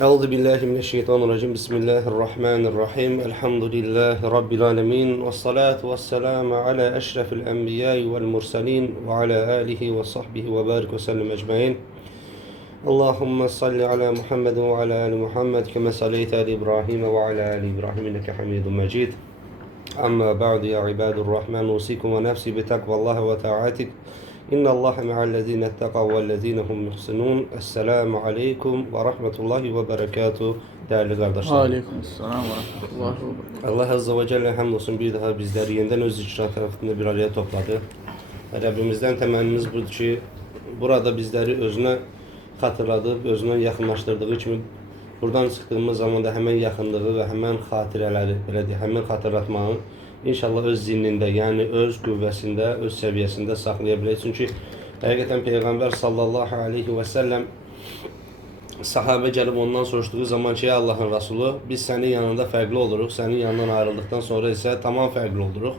Euzubillahimineşşeytanirracim. Bismillahirrahmanirrahim. Elhamdülillahi Rabbil alemin. Ve salatu ve selamu ala eşrefil enbiyayı vel mursalin. Ve ala alihi ve sahbihi ve barik ve sellem ecmain. Allahümme salli ala Muhammed ve ala ali Muhammed. Keme salleyte ali İbrahim ve ala ali İbrahim. İnneke hamidun mecid. Amma ba'du ya ibadurrahman. Usikum ve nefsi bi takvallahi ve ta'atik. İnna Allaha ma'allezine ittaqav vellezine hum muhsinun. Esselamu aleyküm ve rahmetullahi ve berekatuhu. Değerli kardeşlerim. Aleykümselam ve rahmetullahi ve berekatuhu. Allah Azze ve Celle hamdolsun bir daha bizleri yeniden öz icra tarafında bir araya topladı. Rabbimizden temennimiz budur ki burada bizleri özüne hatırladı, özüne yakınlaştırdığı için buradan çıktığımız zaman da hemen yakınlığı ve hemen hatireleri, hemen hatırlatmanı İnşallah öz zihnində, yəni öz qüvvəsində, öz səviyyəsində saxlayabilək. Çünki həqiqətən Peyğəmbər sallallahu aleyhi və səlləm sahabə gəlib ondan soruşduğu zaman ki, Allahın Rasulü, biz sənin yanında fərqli oluruq, sənin yanından ayrıldıqdan sonra isə tamam fərqli oluruq.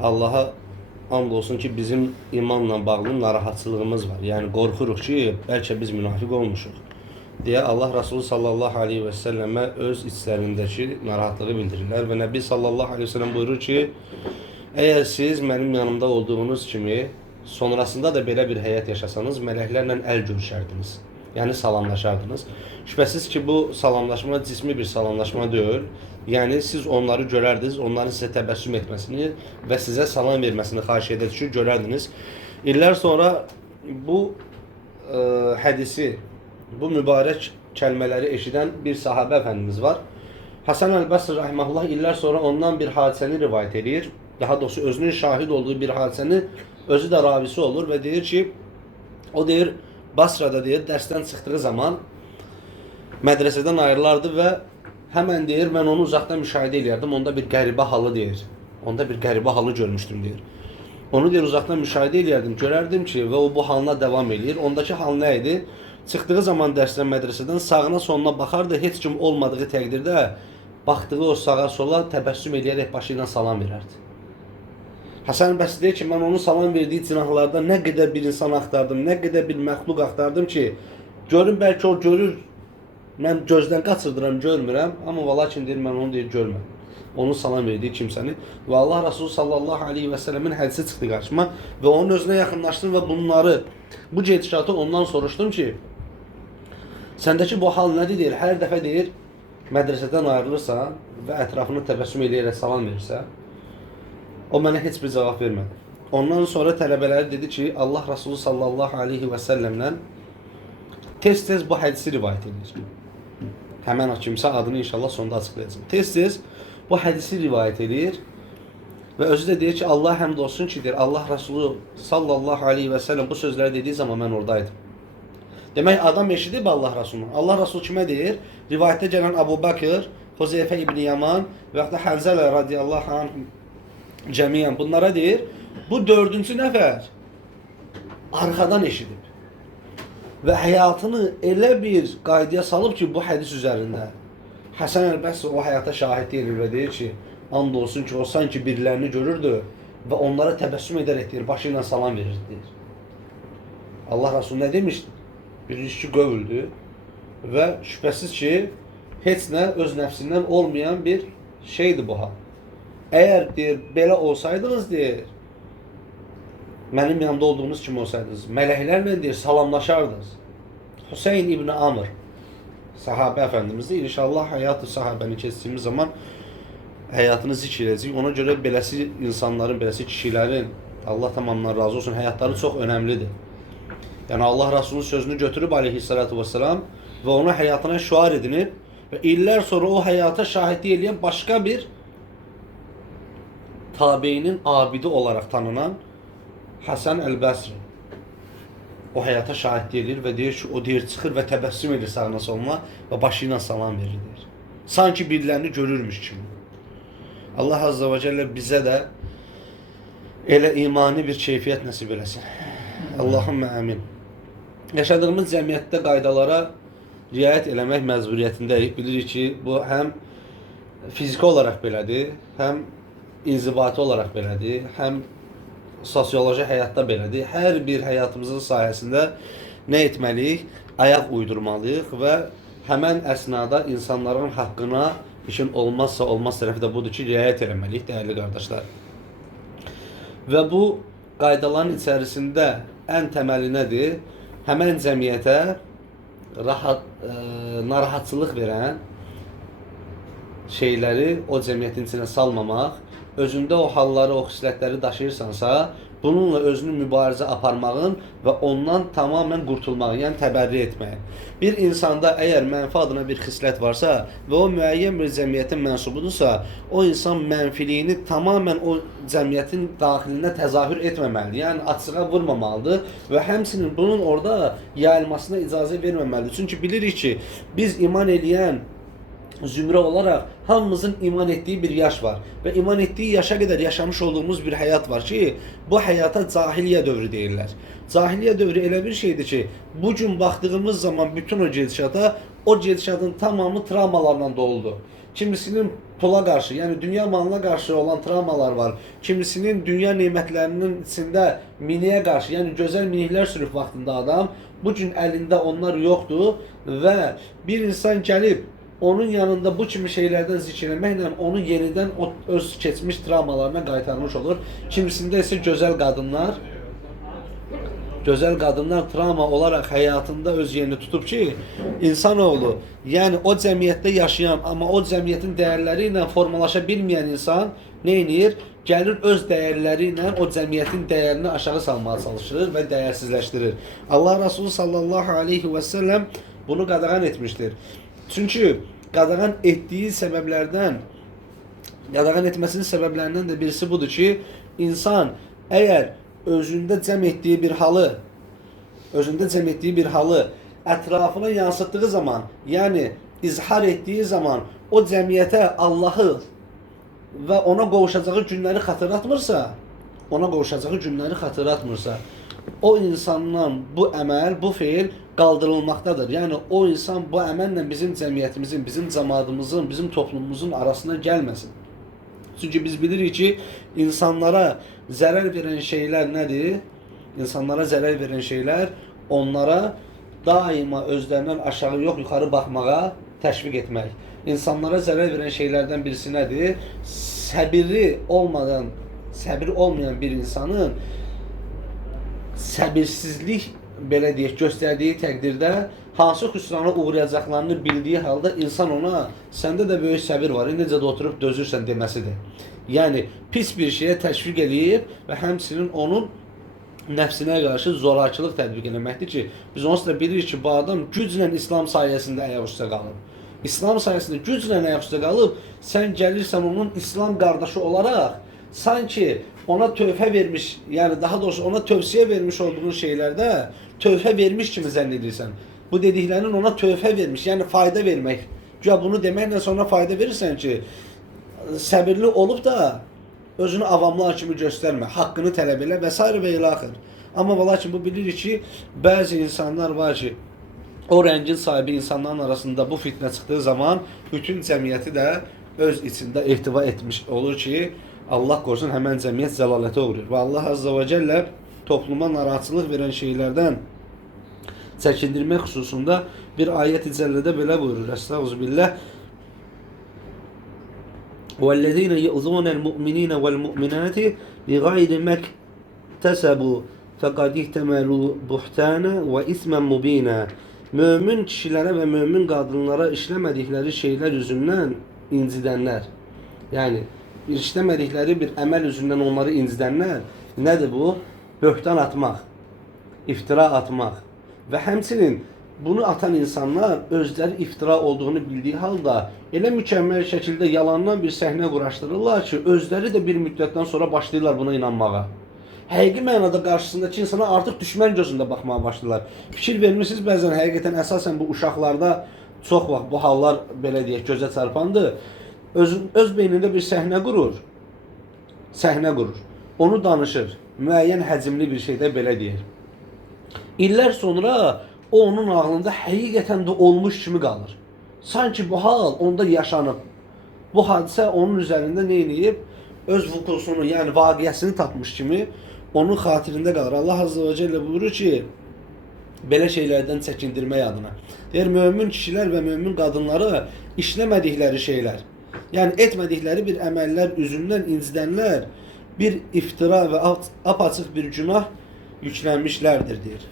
Allaha and olsun ki, bizim imanla bağlı narahatçılığımız var. Yəni qorxuruq ki, bəlkə biz münafiq olmuşuq diye Allah Resulü sallallahu aleyhi ve selleme öz içlerindeki narahatlığı bildirirler. Ve Nebi sallallahu aleyhi ve sellem buyurur ki, eğer siz benim yanımda olduğunuz kimi sonrasında da belə bir həyat yaşasanız, mələklərlə əl görüşərdiniz. Yəni salamlaşardınız. Şübhəsiz ki, bu salamlaşma cismi bir salamlaşma deyil. Yəni siz onları görərdiniz, onların sizə təbəssüm etməsini və sizə salam verməsini xahiş edərsiniz ki, görərdiniz. İllər sonra bu hədisi, bu mübarək kəlmələri eşidən bir sahabə efendimiz var. Hasan el-Basri rahimehullah illər sonra ondan bir hadisəni rivayet edir. Daha doğrusu özünün şahid olduğu bir hadisəni özü də ravisi olur və deyir ki, o deyir Basrada deyir dərsdən çıxdığı zaman mədrəsədən ayrılardı və həmən deyir mən onu uzaqdan müşahidə edirdim. Onda bir qəribə halı deyir. Onda bir qəribə halı görmüşdüm deyir. Onu deyir uzaqdan müşahidə edirdim. Görərdim ki və o bu halına devam edir. Ondakı hal nə idi? Çıxdığı zaman dərsdən, mədrəsədən sağına soluna baxardı, heç kim olmadığı təqdirdə baxdığı o sağa sola təbəssüm edərək başı ilə salam verərdi. Hasan Bəsri deyir ki, mən onun salam verdiyi cinahlarda nə qədər bir insan axtardım, nə qədər bir məxluq axtardım ki, görün bəlkə o görür, mən gözdən qaçırdıram, görmürəm, amma lakin deyir, mən onu deyir, görmürəm. Onun salam verdiyi kimsəni və Allah Resulü sallallahu aleyhi və səlləmin hədisi çıxdı qarşıma və onun özünə yaxınlaşdım və bunları, bu gedişatı ondan soruşdum ki, səndəki bu hal nədir deyir, hər dəfə deyir, mədrəsədən ayrılırsan və ətrafını təbəssüm edərək salam verirsə, o mənə heç bir cavab vermədi. Ondan sonra tələbələri dedi ki, Allah Resulü sallallahu aleyhi və səlləmlə tez-tez bu hədisi rivayet edir. Həmən o kimsə adını inşallah sonda açıqlayacaq. Tez-tez bu hədisi rivayet edir və özü də deyir ki, Allah həmd olsun ki, deyir, Allah Resulü sallallahu aleyhi və səlləm bu sözləri dediyi zaman mən oradaydım. Demək, adam eşidib Allah Resulü. Allah Resulü kimə deyir? Rivayətdə gələn Abu Bakır, Huzeyfə ibn Yaman və yaxud da Hənzələ radiyallahu anh cəmiyyən bunlara deyir, bu dördüncü nəfər arxadan eşidib. Və həyatını elə bir qaydaya salıb ki, bu hədis üzərində. Hasan el-Basri o həyata şahidlik edir və deyir ki, and olsun ki, o sanki birilərini görürdü və onlara təbəssüm edərək deyir, başı ilə salam verirdi deyir. Allah Resulü nə demişdi? Bir işçi qövüldü və şübhəsiz ki, heç nə öz nəfsindən olmayan bir şeydir bu hal. Əgər deyir, belə olsaydınız deyir, mənim yanımda olduğunuz kimi olsaydınız, mələklərlə deyir, salamlaşardınız. Hüseyin ibn Amr, sahabə efendimizdir. İnşallah həyat-ı sahabəni keçdiyimiz zaman həyatını zikr edəcək. Ona görə beləsi insanların, beləsi kişilərin, Allah tamamından razı olsun, həyatları çox önəmlidir. Yəni Allah Resulü'nün sözünü götürüb aleyhissalatu vesselam və onu həyatına şüar edinib və illər sonra o həyata şahidlik edən başqa bir tabiinin abidi olarak tanınan Hasan el-Basri o həyata şahidlik edir və deyir ki, o deyir çıxır və təbəssüm edir sağına soluna və başı ilə salam verir deyir. Sanki birilərini görürmüş kimi. Allah Azze ve Celle bizə də elə imani bir keyfiyyət nəsib eləsin. Allahümme amin. Yaşadığımız cəmiyyətdə qaydalara riayət eləmək məcburiyyətindəyik. Bilirik ki, bu həm fiziki olaraq belədir, həm inzibati olaraq belədir, həm sosioloji həyatda belədir. Hər bir həyatımızın sayəsində nə etməliyik? ayaq uydurmalıyıq və həmən əsnada insanların haqqına işin olmazsa olmaz tərəfi də budur ki, riayət etməliyik, dəyərli qardaşlar. Və bu qaydaların içərisində ən təməli nədir? Həmən cəmiyyətə narahatçılıq verən şeyləri o cəmiyyətin içinə salmamaq, özündə o halları, o xislətləri daşıyırsansa, bununla özünü mübarizə aparmağın və ondan tamamən qurtulmağın, yəni təbərri etməyin. Bir insanda əgər mənfi adına bir xislət varsa və o müəyyən bir cəmiyyətin mənsubudursa, o insan mənfiliyini tamamən o cəmiyyətin daxilinə təzahür etməməlidir. Yəni açığa vurmamalıdır və həmçinin bunun orada yayılmasına icazə verməməlidir. Çünki bilirik ki, biz iman eləyən zümrə olaraq hamımızın iman etdiyi bir yaş var və iman etdiyi yaşa qədər yaşamış olduğumuz bir həyat var ki, bu həyata cahiliyyə dövrü deyirlər. Cahiliyyə dövrü elə bir şeydir ki, bugün baxdığımız zaman bütün o gedişata, o gedişatın tamamı travmalarla doludur. Kimisinin pula qarşı, yəni dünya malına qarşı olan travmalar var. Kimisinin dünya nemətlərinin içində miniyə qarşı, yəni gözəl miniklər sürüb vaxtında adam, bugün əlində onlar yoxdur və bir insan gəlib onun yanında bu kimi şeylərdən zikr etməklə onu yenidən o öz keçmiş travmalarına qaytarmış olur. Kimisində isə gözəl qadınlar travma olaraq həyatında öz yerini tutub ki, insanoğlu, yəni o cəmiyyətdə yaşayan, amma o cəmiyyətin dəyərləri ilə formalaşa bilməyən insan nə edir? Gəlir öz dəyərləri ilə o cəmiyyətin dəyərini aşağı salmaya çalışır və dəyərsizləşdirir. Allah Resulü sallallahu aleyhi və səlləm bunu qadağan etmişdir. Çünki qadağan etməsinin səbəblərindən də birisi budur ki, insan əgər özündə cəm etdiyi bir halı ətrafına yansıtdığı zaman, yəni izhar etdiyi zaman o cəmiyyətə Allahı və ona qovuşacağı günləri xatırlatmırsa, o insandan bu əməl, bu feil qaldırılmaqdadır. Yəni o insan bu əməllə bizim cəmiyyətimizin, bizim cəmaatımızın, bizim toplumumuzun arasına gəlməsin. Çünki biz bilirik ki, insanlara zərər verən şeylər nədir? İnsanlara zərər verən şeylər onlara daima özlərindən aşağı yox, yuxarı baxmağa təşviq etmək. İnsanlara zərər verən şeylərdən birisi nədir? Səbri olmayan bir insanın səbirsizlik belə deyək, göstərdiyi təqdirdə hansı xüsrana uğrayacaqlarını bildiyi halda insan ona səndə də böyük səbir var, necə də oturub dözürsən deməsidir. Yəni pis bir şeyə təşviq eləyib və həmçinin onun nəfsinə qarşı zorakılıq tətbiq etməkdir ki, biz onsuz da bilirik ki, bu adam güclə İslam sayəsində ayaq üstə qalıb. İslam sayəsində güclə ayaq üstə qalıb, sən gəlirsən onun İslam qardaşı olaraq sanki ona tövhə vermiş, yəni daha doğrusu ona tövsiyə vermiş olduğun şeylərdə tövhə vermiş kimi zənn edirsən. Bu dediklərinin ona tövhə vermiş, yəni fayda vermək. Güya bunu deməklə sonra fayda verirsən ki, səbirli olub da özünü avamlar kimi göstərmə, haqqını tələb elə və s. və ilə axır. Amma və lakin bu bilirik ki, bəzi insanlar var ki, o rəngin sahibi insanların arasında bu fitnə çıxdığı zaman bütün cəmiyyəti də öz içində ehtiva etmiş olur ki, Allah qorusun həmən cəmiyyət zəlalətə uğrayır. Və Allah Azza və Cəllə topluma narahatçılıq verən şeylərdən çəkindirmək xüsusunda bir ayət-i cəllədə belə buyurur. Estağfirullah. وَالَّذِينَ يُؤْذُونَ الْمُؤْمِنِينَ وَالْمُؤْمِنَاتِ بِغَيْرِ مَا اكْتَسَبُوا فَقَدِ احْتَمَلُوا بُهْتَانًا وَإِثْمًا مُبِينًا. Mömin kişilərə və mömin qadınlara işləmədikləri şeylər üzündən incidənlər, yəni işləmədikləri bir əməl üzündən onları incidənlər nədir bu? Böhtan atmaq, iftira atmaq və həmçinin bunu atan insanlar özləri iftira olduğunu bildiyi halda elə mükəmməl şəkildə yalandan bir səhnə quraşdırırlar ki, özləri də bir müddətdən sonra başlayırlar buna inanmağa. Həqiqi mənada qarşısındakı insana artıq düşmən gözündə baxmağa başlayırlar. Fikir vermişsiniz bəzən həqiqətən əsasən bu uşaqlarda çox vaxt bu hallar belə deyək gözə çarpandır. Öz beynində bir səhnə qurur. Onu danışır. Müəyyən həcmli bir şeydə belə deyir. İllər sonra o onun ağlında həqiqətən də olmuş kimi qalır. Sanki bu hal onda yaşanıb. Bu hadisə onun üzərində nə edib? Öz vukusunu, yəni vaqiəsini tapmış kimi onun xatirində qalır. Allah Azze və Celle buyurur ki, belə şeylərdən çəkindirmək adına. Deyir, mömin kişilər və mömin qadınları işləmədikləri şeylər, yəni etmədikləri bir əməllər üzündən incidənlər bir iftira və apaçıq bir günah yüklənmişlərdir, deyir.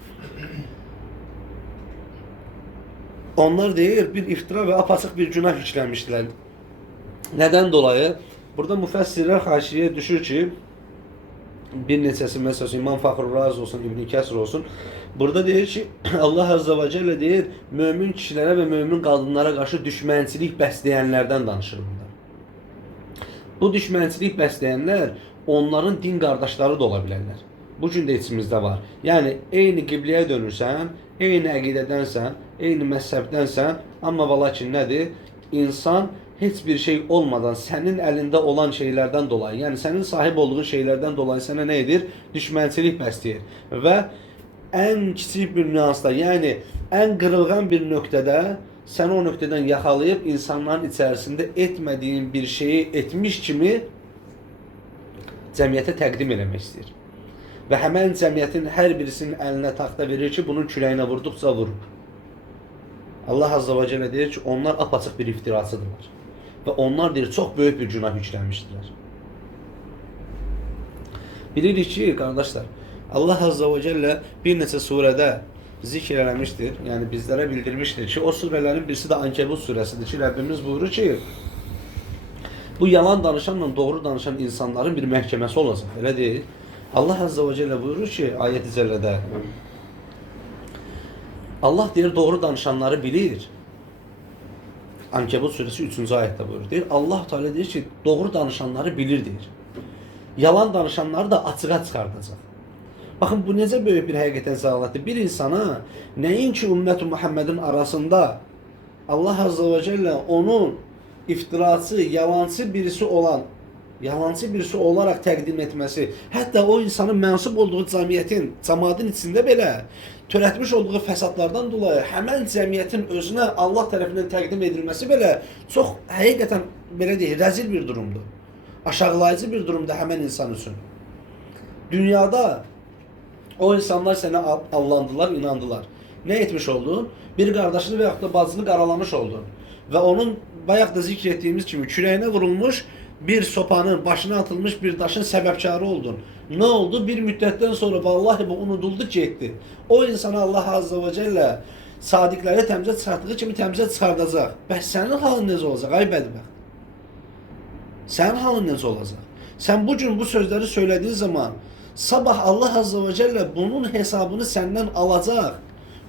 Onlar deyir, bir iftira və apaçıq bir günah yüklənmişdilər. Nədən dolayı? Burada müfəssirlər haşiyə düşür ki, bir neçəsi məsələn İmam Fəxrur Razi olsun, İbn Kəsir olsun. Burada deyir ki, Allah Azza və Cəllə deyir, mömin kişilərə və mömin qadınlara qarşı düşmənçilik bəsləyənlərdən danışır burada. Bu düşmənçilik bəsləyənlər onların din qardaşları da ola bilərlər. Bu gün də içimizdə var. Yəni eyni qibləyə dönürsən, eyni əqidədənsən, eyni məzhəbdənsən, amma və lakin nədir? İnsan heç bir şey olmadan sənin əlində olan şeylərdən dolayı, yəni sənin sahib olduğun şeylərdən dolayı sənə nə edir? Düşmənçilik bəsləyir. Və ən kiçik bir nüansda, yəni ən qırılğan bir nöqtədə səni o nöqtədən yaxalayıb insanların içərisində etmədiyin bir şeyi etmiş kimi cəmiyyətə təqdim eləmək istəyir. Və həmən cəmiyyətin hər birisinin əlinə taxta verir ki, bunun kürəyinə vurduqca vurur. Allah Azza və Cəllə deyir ki, onlar apaçıq bir iftiracıdırlar. Və onlar deyir, çox böyük bir günah yüklənmişdirlər. Bilirik ki, qardaşlar, Allah Azza və Cəllə bir neçə surədə zikr eləmişdir, yəni bizlərə bildirmişdir ki, o surələrin birisi də Ankebut surəsidir ki, Rəbbimiz buyurur ki, bu yalan danışanla doğru danışan insanların bir məhkəməsi olacaq, elə deyil. Allah Azza və Cəllə buyurur ki, ayət-i cəllədə, Allah deyir, doğru danışanları bilir. Ankebut suresi 3. ayette buyurur. Deyir, Allah Teala deyir ki, doğru danışanları bilir deyir. Yalan danışanları da açığa çıxardacaq. Baxın, bu necə böyük bir həqiqətən zəlalətdir. Bir insana nəinki ümmət-i Muhammedin arasında Allah Azza və Cəllə onun iftirası, yalancı birisi olaraq təqdim etməsi, hətta o insanın mənsub olduğu cəmiyyətin içində belə törətmiş olduğu fəsadlardan dolayı həmən cəmiyyətin özünə Allah tərəfindən təqdim edilməsi belə çox həqiqətən belə deyil, rəzil bir durumdur. Aşağılayıcı bir durumdur həmən insan üçün. Dünyada o insanlar sənə allandılar, inandılar. Nə etmiş oldun? Bir qardaşını və yaxud da bacını qaralamış oldun. Və onun bayaq da zikr etdiyimiz kimi kürəyinə vurulmuş bir sopanın, başına atılmış bir daşın səbəbkarı oldun. Nə oldu? Bir müddətdən sonra vallahi bu unuduldu, getdi. O insana Allah Azza və Cəllə sadiqləri təmizə çıxartdığı kimi təmizə çıxardacaq. Bəs sənin halın necə olacaq? Ay bədbəxt. Sənin halın necə olacaq? Sən bugün bu sözləri söylədiyin zaman sabah Allah Azza və Cəllə bunun hesabını səndən alacaq.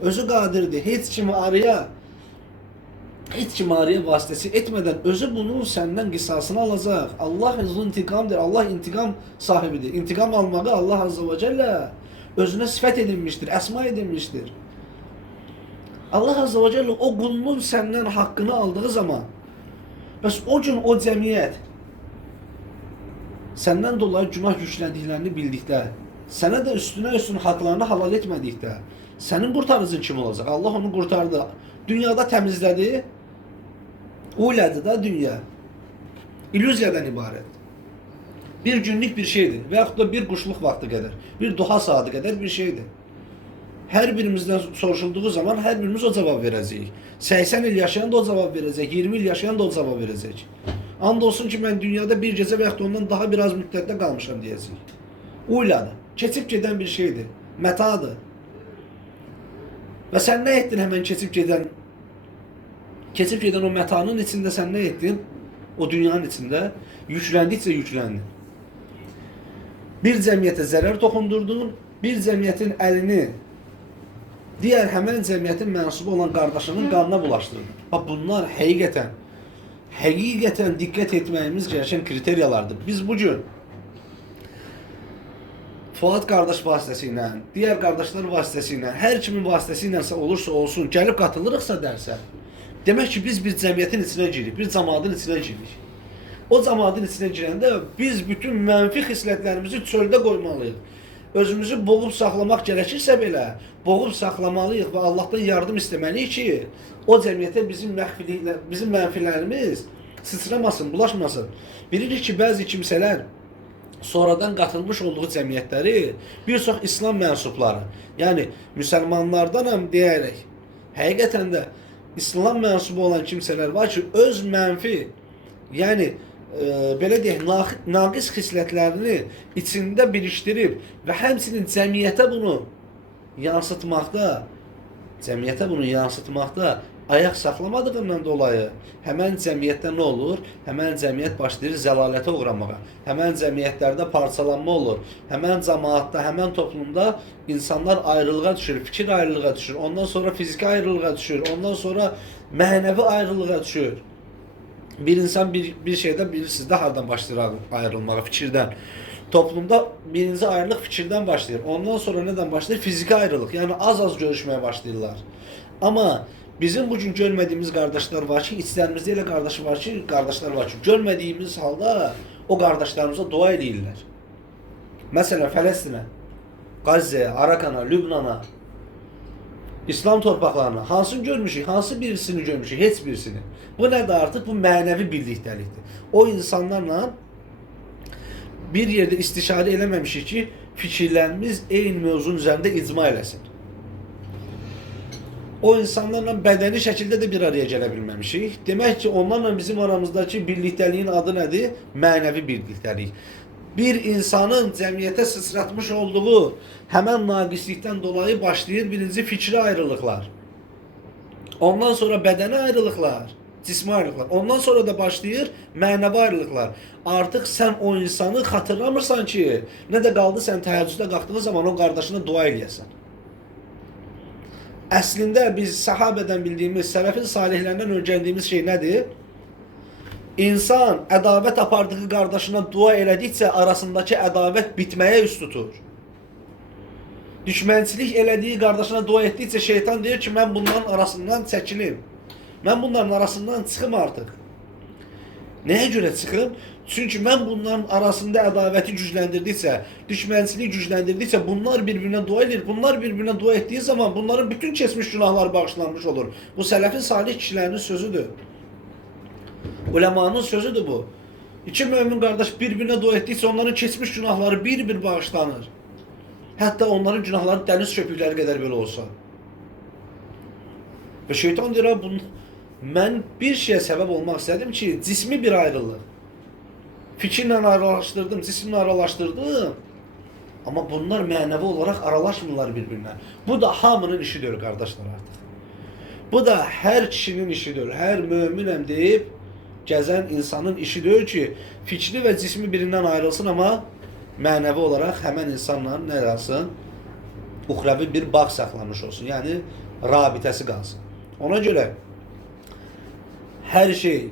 Özü qadirdir. Heç kim arıya vasitəsi etmədən özü bunun səndən qisasını alacaq. Allah intiqamdır. Allah intiqam sahibidir. İntiqam almağı Allah Azza və Cəllə özünə sifət edilmişdir, əsma edilmişdir. Allah Azza və Cəllə o qulunun səndən haqqını aldığı zaman, bəs o gün o cəmiyyət səndən dolayı günah yükləndiklərini bildikdə, sənə də üstün haqlarını halal etmədikdə, sənin qurtarıcın kim olacaq? Allah onu qurtardı. Dünyada təmizlədi, uyladı da dünya. İllüziyadan ibarət. Bir günlük bir şeydir və yaxud da bir quşluq vaxtı qədər, bir duha saatı qədər bir şeydir. Hər birimizdən soruşulduğu zaman hər birimiz o cavab verəcəyik. 80 il yaşayan da o cavab verəcək, 20 il yaşayan da o cavab verəcək. And olsun ki, mən dünyada bir gecə və yaxud ondan daha biraz müddətdə qalmışam deyəcək. Uyladı, keçib gedən bir şeydir, mətadır. Və sən nə etdin həmən keçib gedən o mətanın içində sən nə etdin? O dünyanın içində yükləndikcə yükləndin. Bir cəmiyyətə zərər toxundurdun, bir cəmiyyətin əlini digər həmən cəmiyyətin mənsubu olan qardaşının qanına bulaşdırdın. Bax, bunlar həqiqətən diqqət etməyimiz gerəkən kriteriyalardır. Biz bugün Fuad qardaş vasitəsilə, digər qardaşlar vasitəsilə, hər kimin vasitəsilə olursa olsun, gəlib qatılırıqsa dərsə, demək ki, biz bir cəmiyyətin içinə girik, bir cəmaatın içinə girik. O cəmaatın içinə girəndə biz bütün mənfi xislətlərimizi çöldə qoymalıyıq. Özümüzü boğub saxlamaq gərəkirsə belə, boğub saxlamalıyıq və Allahdan yardım istəməliyik ki, o cəmiyyətə bizim mənfilərimiz sıçramasın, bulaşmasın. Bilirik ki, bəzi kimsələr sonradan qatılmış olduğu cəmiyyətləri bir çox İslam mənsubları, yəni müsəlmanlardanam deyərək, həqiqətən də İslam mənsubu olan kimsələr var ki, öz mənfi, yəni belə deyək, naqis xislətlərini içində birikdirib və həmçinin cəmiyyətə bunu yansıtmaqda ayaq saxlamadığından dolayı həmən cəmiyyətdə nə olur? Həmən cəmiyyət başlayır zəlalətə uğramağa. Həmən cəmiyyətlərdə parçalanma olur. Həmən cəmaatda, həmən toplumda insanlar ayrılığa düşür, fikir ayrılığa düşür. Ondan sonra fiziki ayrılığa düşür. Ondan sonra mənəvi ayrılığa düşür. Bir insan bir şeydən bilirsiniz də hardan başlayır ayrılmağa, fikirdən. Toplumda birinci ayrılıq fikirdən başlayır. Ondan sonra nədən başlayır? Fiziki ayrılıq. Yəni az-az görüşməyə başlayırlar. Amma bizim bugün görmədiyimiz qardaşlar var ki, içlərimizdə elə qardaşlar var ki, görmədiyimiz halda o qardaşlarımıza dua edirlər. Məsələn, Fələstinə, Qəzzəyə, Arakana, Lübnana, İslam torpaqlarına hansını görmüşük, hansı birisini görmüşük, heç birisini. Bu nədir artıq? Bu mənəvi birlikdəlikdir. O insanlarla bir yerdə istişarə eləməmişik ki, fikirlərimiz eyni mövzunun üzərində icma eləsin. O insanlarla bədəni şəkildə də bir araya gələ bilməmişik. Demək ki, onlarla bizim aramızdakı birlikdəliyin adı nədir? Mənəvi birlikdəlik. Bir insanın cəmiyyətə sıçratmış olduğu həmən naqislikdən dolayı başlayır birinci fikri ayrılıqlar. Ondan sonra bədəni ayrılıqlar, cismi ayrılıqlar. Ondan sonra da başlayır mənəvi ayrılıqlar. Artıq sən o insanı xatırlamırsan ki, nə də qaldı sən təhəccüdə qalxdığın zaman o qardaşına dua eləyəsən. Əslində biz səhabədən bildiyimiz, sələfin salihlərindən öyrəndiyimiz şey nədir? İnsan ədavət apardığı qardaşına dua elədikcə arasındakı ədavət bitməyə üst tutur. Düşmənçilik elədiyi qardaşına dua etdikcə şeytan deyir ki, mən bunların arasından çəkilim. Mən bunların arasından çıxım artıq. Nəyə görə çıxım? Çünki mən bunların arasında ədavəti gücləndirdikcə, düşmənçiliyi gücləndirdikcə bunlar bir-birinə dua edir. Bunlar bir-birinə dua etdiyi zaman bunların bütün keçmiş günahları bağışlanmış olur. Bu sələfin salih kişilərinin sözüdür. Ulemanın sözüdür bu. İki mömin qardaş bir-birinə dua etdikcə onların keçmiş günahları bir-bir bağışlanır. Hətta onların günahları dəniz köpükləri qədər belə olsa. Və şeytan deyir, mən bir şeyə səbəb olmaq istədim ki, cismi bir ayrılıq. Fikirlə aralaşdırdım, cisimlə aralaşdırdım. Amma bunlar mənəvi olaraq aralaşmırlar bir-birinə. Bu da hamının işidir, qardaşlar artıq. Bu da hər kişinin işidir, hər möminəm deyib gəzən insanın işidir ki, fikri və cismi birindən ayrılsın, amma mənəvi olaraq həmən insanla nə qalsın? Uxravi bir bağ saxlamış olsun, yəni rabitəsi qalsın. Ona görə hər şey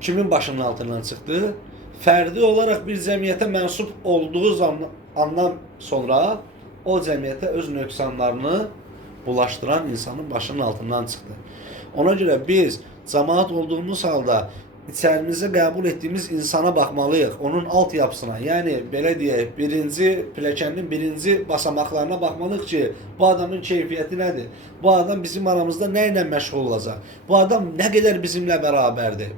kimin başının altından çıxdı? Fərdi olaraq bir cəmiyyətə mənsub olduğu andan sonra o cəmiyyətə öz nöqsanlarını bulaşdıran insanın başının altından çıxdı. Ona görə biz cəmaat olduğumuz halda içərimizdə qəbul etdiyimiz insana baxmalıyıq, onun altyapısına. Yəni, belə deyək, birinci pilləkənin birinci basamaqlarına baxmalıyıq ki, bu adamın keyfiyyəti nədir? Bu adam bizim aramızda nə ilə məşğul olacaq? Bu adam nə qədər bizimlə bərabərdir?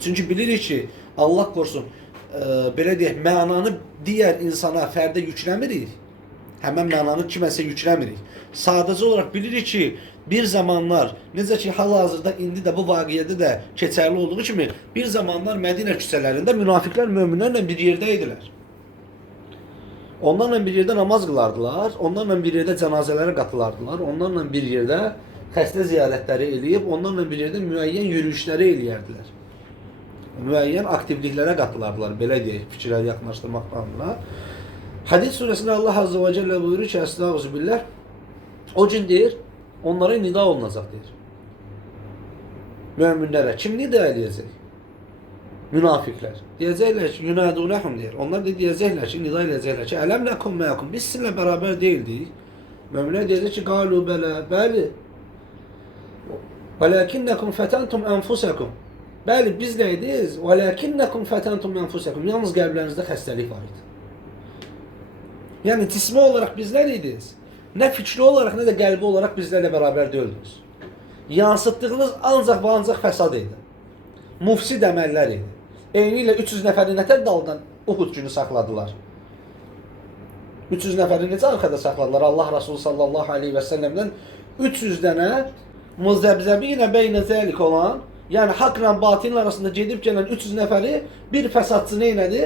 Çünki bilirik ki, Allah qorusun, belə deyək, mənanı digər insana, fərdə yükləmirik. Həmən mənanı kiməsə yükləmirik. Sadəcə olaraq bilirik ki, bir zamanlar, necə ki, hal-hazırda indi də bu vaqiyyədə də keçərli olduğu kimi, bir zamanlar Mədinə küçələrində münafiqlər möminlərlə bir yerdə idilər. Onlarla bir yerdə namaz qılardılar, onlarla bir yerdə cənazələrə qatılardılar, onlarla bir yerdə xəstə ziyarətləri eləyib, onlarla bir yerdə müəyyən yürüyüşləri eləyərdilər. Müəyyən aktivliklərə qatılardılar, belə deyək, fikirləri yaxınlaşdırmaqlarla. Hədis surəsində Allah Azze və Cəllə buyurur ki, Estağfirullah, o gün deyir, onlara nida olunacaq deyir. Möminlərə. Kim nida eləyəcək? Münafiqlər. Deyəcəklər ki, yunədunəhum deyir. Onlar da deyəcəklər ki, nida eləyəcəklər ki, ələm ləkum məkum, biz sizinlə bərabər deyildik. Möminlər deyəcək ki, qalu bələ, bəli. Və ləkinnəkum fətəntum ənfusəkum. Bəli, biz nəyidiz? Və ləkinnəkum fətəntum ənfusəkum. Yalnız qəlblərinizdə xəstəlik var idi. Yəni, cismi olaraq bizlər idiz. Nə fikri olaraq, nə də qəlbi olaraq bizlərlə bərabər deyildiniz. Yansıtdığınız ancaq və ancaq fəsad idi. Mufsid əməllər idi. Eyni ilə 300 nəfəri nətər daldan Uhud günü saxladılar. 300 nəfəri necə arxada saxladılar? Allah Resulü sallallahu aleyhi və səlləmdən 300 dənə muzəbzəbinə beynə zəlik olan, yəni haqla batilin arasında gedib gələn 300 nəfəri bir fəsadçı nə elədi?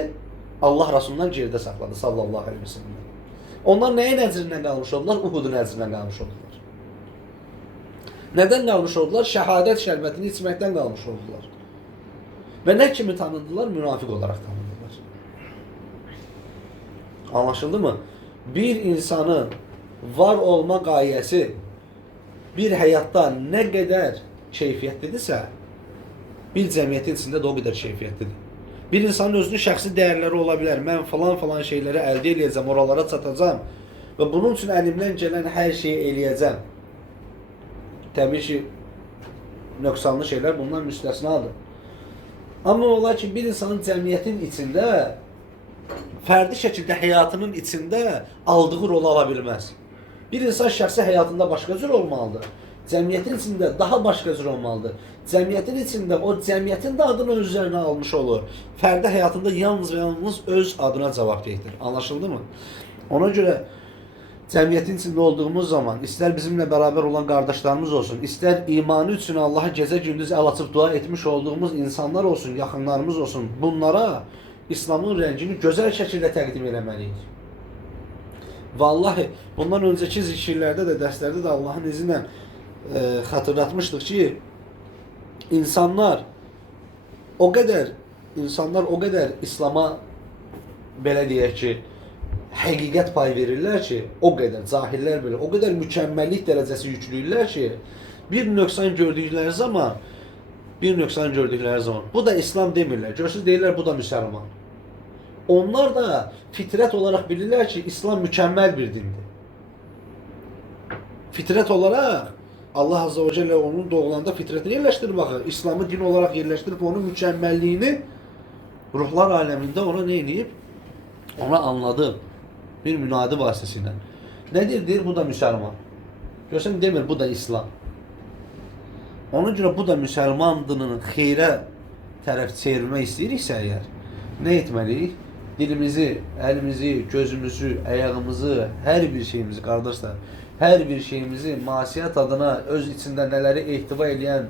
Allah Resulündən geridə saxladı sallallahu aleyhi və səlləm. Onlar nəyin əcrindən qalmış oldular? Uhudun əcrindən qalmış oldular. Nədən qalmış oldular? Şəhadət şərbətini içməkdən qalmış oldular. Və nə kimi tanındılar? Münafiq olaraq tanındılar. Anlaşıldı mı? Bir insanın var olma qayəsi bir həyatda nə qədər keyfiyyətlidirsə, bir cəmiyyətin içində də o qədər keyfiyyətlidir. Bir insanın özünün şəxsi dəyərləri ola bilər. Mən falan şeyləri əldə edəcəm, oralara çatacam və bunun üçün əlimdən gələn hər şeyi eləyəcəm. Təbii ki, nöqsanlı şeylər bundan müstəsnadır. Amma olar ki, bir insanın cəmiyyətin içində, fərdi şəkildə həyatının içində aldığı rol ala bilməz. Bir insan şəxsi həyatında başqa cür olmalıdır. Cəmiyyətin içində daha başqa cür olmalıdır. Cəmiyyətin içində o cəmiyyətin də adını öz üzərinə almış olur. Fərdi həyatında yalnız və yalnız öz adına cavabdehdir. Anlaşıldı mı? Ona görə cəmiyyətin içində olduğumuz zaman, istər bizimlə bərabər olan qardaşlarımız olsun, istər imanı üçün Allaha gecə gündüz əl açıb dua etmiş olduğumuz insanlar olsun, yaxınlarımız olsun, bunlara İslamın rəngini gözəl şəkildə təqdim eləməliyik. Vallahi, bundan öncəki zikirlərdə də, dərslərdə də Allahın izni ilə xatırlatmışdıq ki, insanlar o qədər İslam'a belə deyək ki, həqiqət pay verirlər ki, o qədər cahillər belə, o qədər mükəmməllik dərəcəsi yüklüyürlər ki, bir nöqsan gördükləri zaman, bu da İslam demirlər. Görürsünüz, deyirlər, bu da müsəlman. Onlar da fitrət olaraq bilirlər ki, İslam mükəmməl bir dindir. Fitrət olaraq Allah Azze ve Celle onun doğulanda fitrətini yerləşdirib baxır. İslamı din olaraq yerləşdirib onun mükəmməlliyini ruhlar aləmində ona nə edib? Ona anladı. Bir münadi vasitəsilə. Nədir? Deyir, bu da müsəlman. Görsən, demir, bu da İslam. Ona görə bu da müsəlmandının xeyrə tərəf çevirmək istəyiriksə əgər, nə etməliyik? Dilimizi, əlimizi, gözümüzü, ayağımızı, hər bir şeyimizi, qardaşlar, hər bir şeyimizi masiyyət adına öz içində nələri ehtiva edən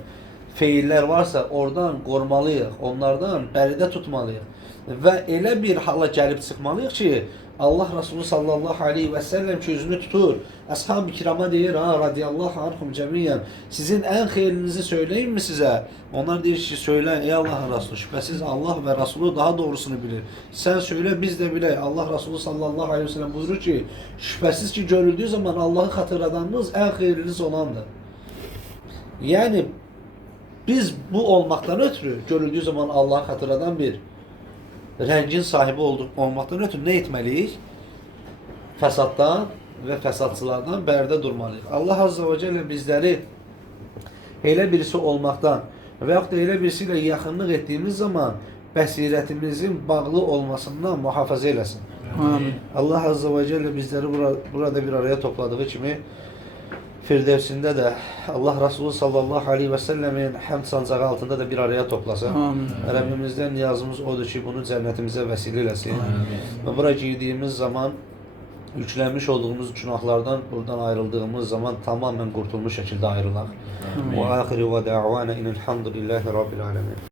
feillər varsa, oradan qorumalıyıq, onlardan bəridə tutmalıyıq və elə bir hala gəlib çıxmalıyıq ki, Allah Resulü sallallahu aleyhi və səlləm ki, özünü tutur, əshab-ı kirama deyir, radiyallahu anhum cəmiyyən, sizin ən xeyrinizi söyləyim mi sizə? Onlar deyir ki, söyləyin, ey Allah'ın Resulü, şübhəsiz Allah və Resulü daha doğrusunu bilir. Sən söylə, biz də bilək. Allah Resulü sallallahu aleyhi və səlləm buyurur ki, şübhəsiz ki, görüldüyü zaman Allah'ı xatırladanınız ən xeyriniz olandır. Yəni, biz bu olmaqdan ötürü, görüldüyü zaman Allah'ı xatırladan bir rəngin sahibi olmaqdan ötürü nə etməliyik? Fəsaddan və fəsadçılardan bərdə durmalıyıq. Allah Azze ve Celle bizləri elə birisi olmaqdan və yaxud da elə birisi ilə yaxınlıq etdiyimiz zaman bəsirətimizin bağlı olmasından mühafizə eləsin. Amin. Allah Azze ve Celle bizləri burada bir araya topladığı kimi Firdevsində də Allah Resulü sallallahu aleyhi və səlləmin həmd sancağı altında da bir araya toplasın. Rəbbimizdən niyazımız odur ki, bunu cənnətimizə vəsilə eləsin. Və bura girdiyimiz zaman yüklənmiş olduğumuz günahlardan buradan ayrıldığımız zaman tamamen qurtulmuş şəkildə ayrılaq. Və axiru və də'vana inilhamdülillahi rabbil alemin.